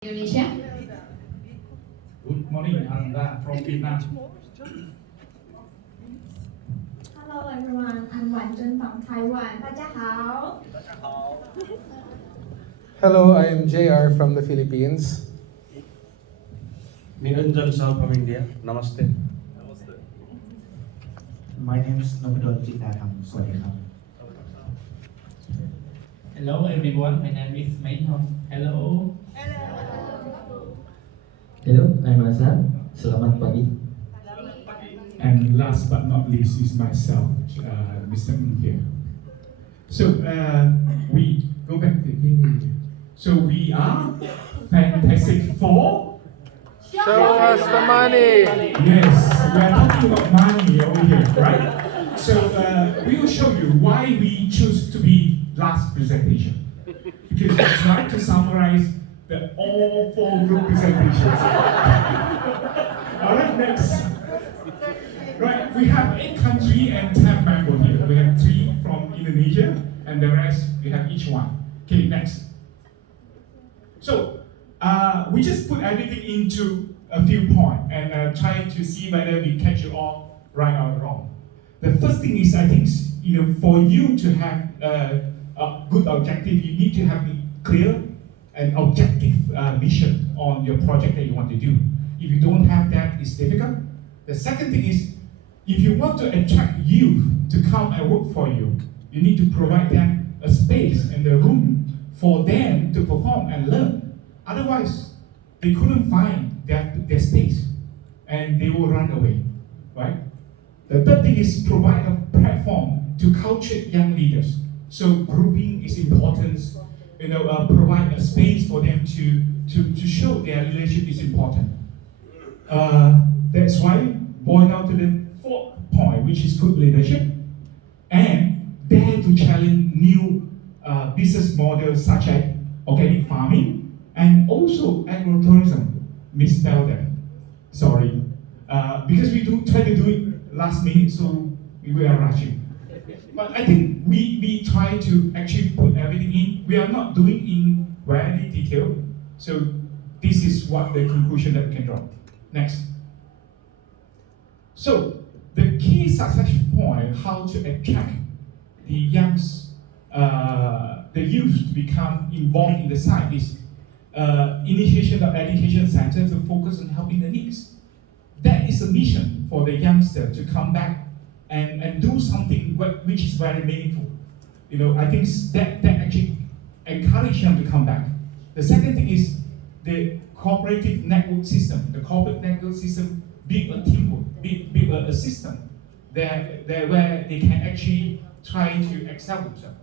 Indonesia. Good morning, I'm Dan from Vietnam. Hello everyone, I'm Wan Zhen from Taiwan. 大家好。Hello, I am JR from the Philippines. Niranjan Shah from India. Namaste. My name is Nobodon Jitnatham. สวัสดีครับ Hello everyone, my name is Mainhong. Hello. Hello, I'm Azhar. Selamat pagi. And last but not least is myself, Mr. Ng here. So we go back to here. So we are Fantastic Four. Show us the money! Yes, we are talking about money over here, right? So we will show you why we choose to be last presentation. Because we try to summarize the all four group presentations. All right, next. Right, we have 8 countries and 10 members here. We have 3 from Indonesia, and the rest we have each one. Okay, next. So we just put everything into a few points and try to see whether we catch it all right or wrong. The first thing is, I think, for you to have a good objective, you need to have a clear and objective mission on your project that you want to do. If you don't have that, it's difficult. The second thing is, if you want to attract youth to come and work for you, you need to provide them a space and a room for them to perform and learn. Otherwise, they couldn't find their space and they will run away, right? The third thing is provide a platform to culture young leaders. So grouping is important. Provide a space for them to show their leadership is important. That's why boil down to the fourth point, which is good leadership, and dare to challenge new business models such as organic farming and also agro-tourism. Misspelled them. Sorry, because we do try to do it last minute, so we are rushing. But I think we try to actually put everything in. We are not doing in very detail, so this is what the conclusion that we can draw. Next. So the key success point, how to attract the youth to become involved in the site is initiation of education center to focus on helping the needs. That is a mission for the youngster to come back and do something which is very meaningful. I think that actually encourages them to come back. The second thing is the cooperative network system. The corporate network system build a teamwork, build a system where they can actually try to excel themselves.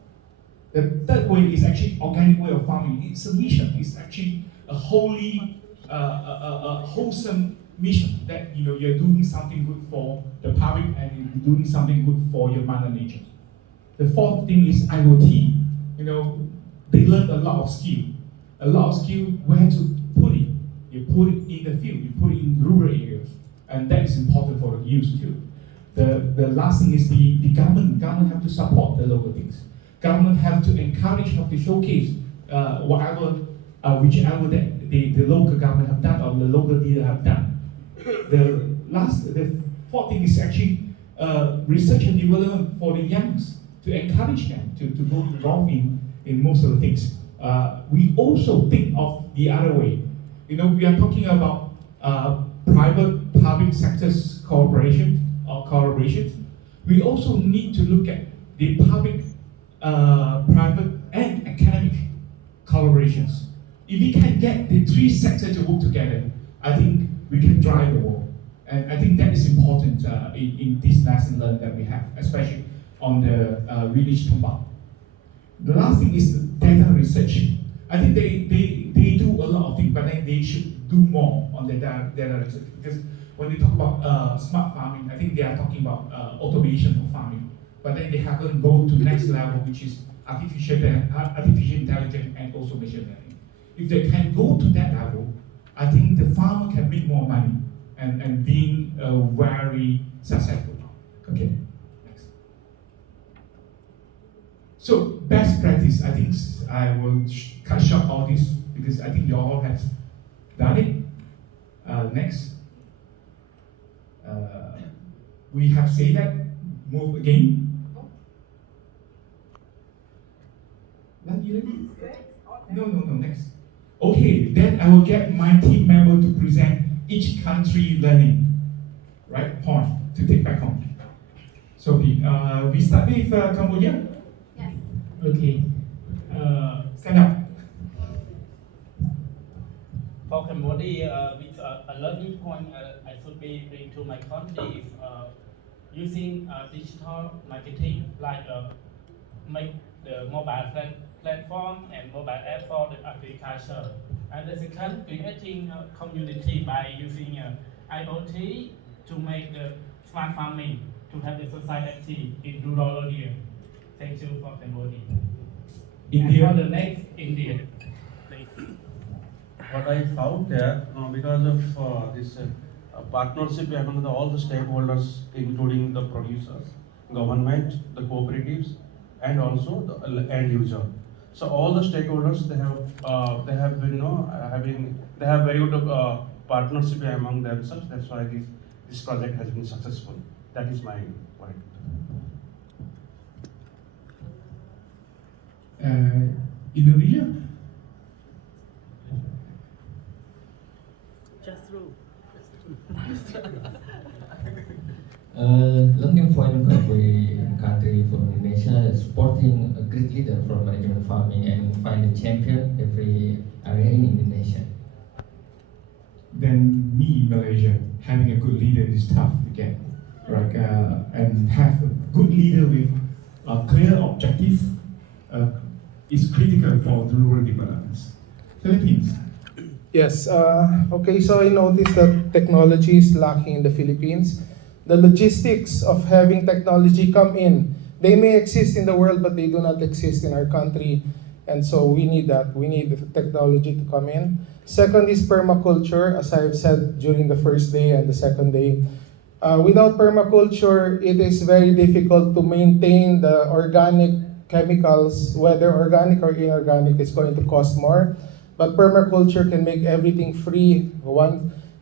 The third way is actually organic way of farming. It's a mission. It's actually a wholly, wholesome mission that you're doing something good for the public and you're doing something good for your mother nature. The fourth thing is IoT. They learn a lot of skill. Where to put it. You put it in the field. You put it in rural areas, and that is important for the youth too. The last thing is the government. Government have to support the local things. Government have to encourage, have to showcase whichever that the local government have done or the local leader have done. The fourth thing is actually research and development for the youngs to encourage them to go involved in most of the things. We also think of the other way. We are talking about private-public sectors cooperation or collaborations. We also need to look at the public, private, and academic collaborations. If we can get the 3 sectors to work together, I think we can drive the world. And I think that is important in this lesson learned that we have, especially on the village Tombak. The last thing is data research. I think they do a lot of things, but then they should do more on the data research. Because when they talk about smart farming, I think they are talking about automation of farming. But then they haven't gone to the next level, which is artificial intelligence and also machine learning. If they can go to that level, I think the farmer can make more money and being very successful. Okay, next. So best practice, I think I will cut short all this because I think you all have Done it. Next. We have said that. Move again. No, next. Okay, then I will get my team member to present each country learning, right, point to take back home. So we start with Cambodia. Yes. Okay. Stand up. For Cambodia, with a learning point I should be bring to my country is using digital marketing, like make the mobile platform and mobile app for the agriculture. And the second, creating a community by using IoT to make the smart farming, to have the society in rural area. Thank you for Cambodia. India. And for the next, India. Please. What I found there, because of this partnership among all the stakeholders, including the producers, government, the cooperatives, and also the end user. So all the stakeholders, they have been they have very good partnership among themselves. That's why this project has been successful. That is my point. Indonesia. Just through. Learning point of every country from Indonesia is supporting a great leader from management farming and find a champion every area in Indonesia. Then me, Malaysia, having a good leader is tough to get, right? And have a good leader with a clear objective is critical for the rural developments. Philippines. Yes. Okay, so I noticed that technology is lacking in the Philippines. The logistics of having technology come in, they may exist in the world, but they do not exist in our country. And so we need that. We need the technology to come in. Second is permaculture, as I've said during the first day and the second day. Without permaculture, it is very difficult to maintain the organic chemicals, whether organic or inorganic, is going to cost more. But permaculture can make everything free.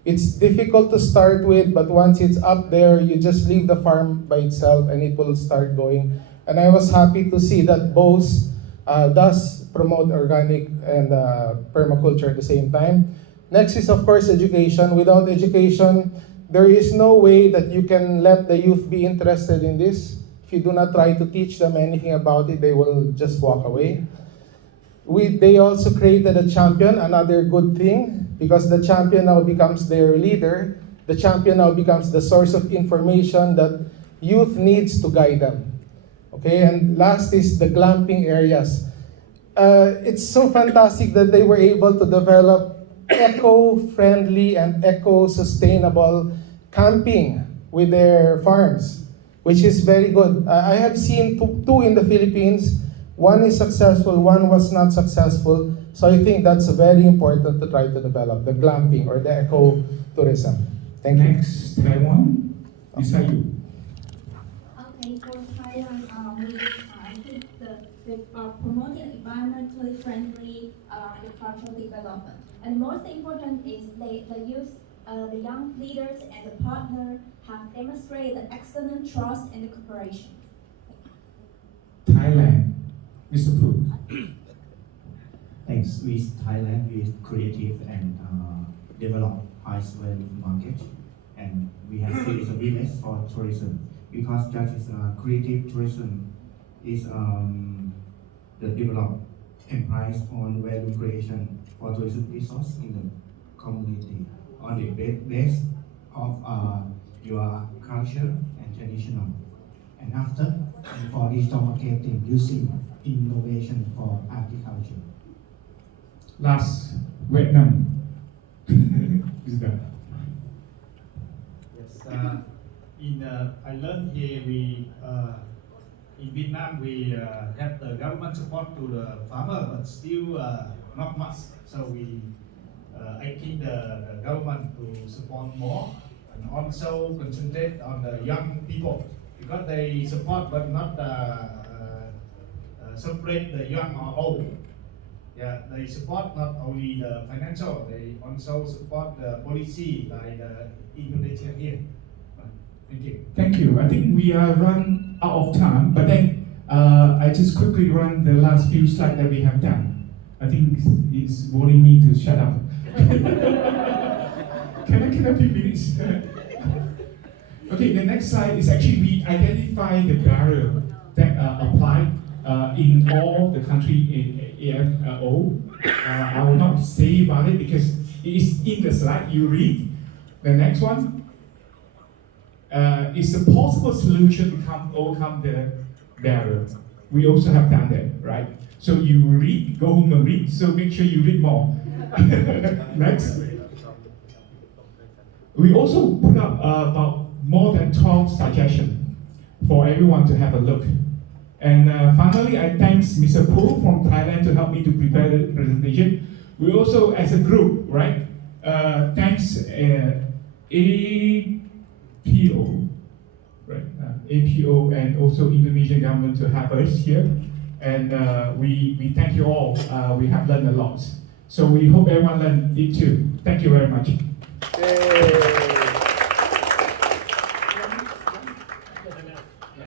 It's difficult to start with, but once it's up there, you just leave the farm by itself and it will start going. And I was happy to see that BOS does promote organic and permaculture at the same time. Next is, of course, education. Without education, there is no way that you can let the youth be interested in this. If you do not try to teach them anything about it, they will just walk away. They also created a champion, another good thing, because the champion now becomes their leader. The champion now becomes the source of information that youth needs to guide them. Okay, and last is the glamping areas. It's so fantastic that they were able to develop eco-friendly and eco-sustainable camping with their farms, which is very good. I have seen two in the Philippines. One is successful, one was not successful. So I think that's very important to try to develop, the glamping or the eco-tourism. Thank you. Next, Taiwan. These are you. Okay, for Taiwan, I think they are promoting environmentally friendly agricultural development. And most important is the youth, the young leaders and the partner have demonstrated excellent trust and cooperation. Thailand. Mr. Phu. Thanks. With Thailand, we creative and develop high-value market, and we have created a village for tourism, because that is creative tourism is the develop enterprise on value creation for tourism resource in the community on the base of your culture and traditional. And after, for digital marketing using innovation for agriculture. Last, Vietnam. Is that? Yes, I learned here in Vietnam we have the government support to the farmer, but still not much. So we asking the government to support more and also concentrate on the young people, because they support but not separate the young or old. yeah, they support not only the financial, they also support the policy like the Indonesia here. Thank you. Thank you. I think we are run out of time, but then I just quickly run the last few slides that we have done. I think it's warning me to shut up. Can I a few minutes? Okay, the next slide is actually we identify the barrier that apply in all the country in AFO. I will not say about it because it is in the slide. You read. The next one is the possible solution to overcome the barrier. We also have done that, right? So you read, go home and read. So make sure you read more. Next. We also put up about more than 12 suggestions for everyone to have a look. And finally, I thanks Mr. Poo from Thailand to help me to prepare the presentation. We also, as a group, right, thanks APO, right, APO and also Indonesian government to have us here. And we thank you all. We have learned a lot. So we hope everyone learned it too. Thank you very much. Yay.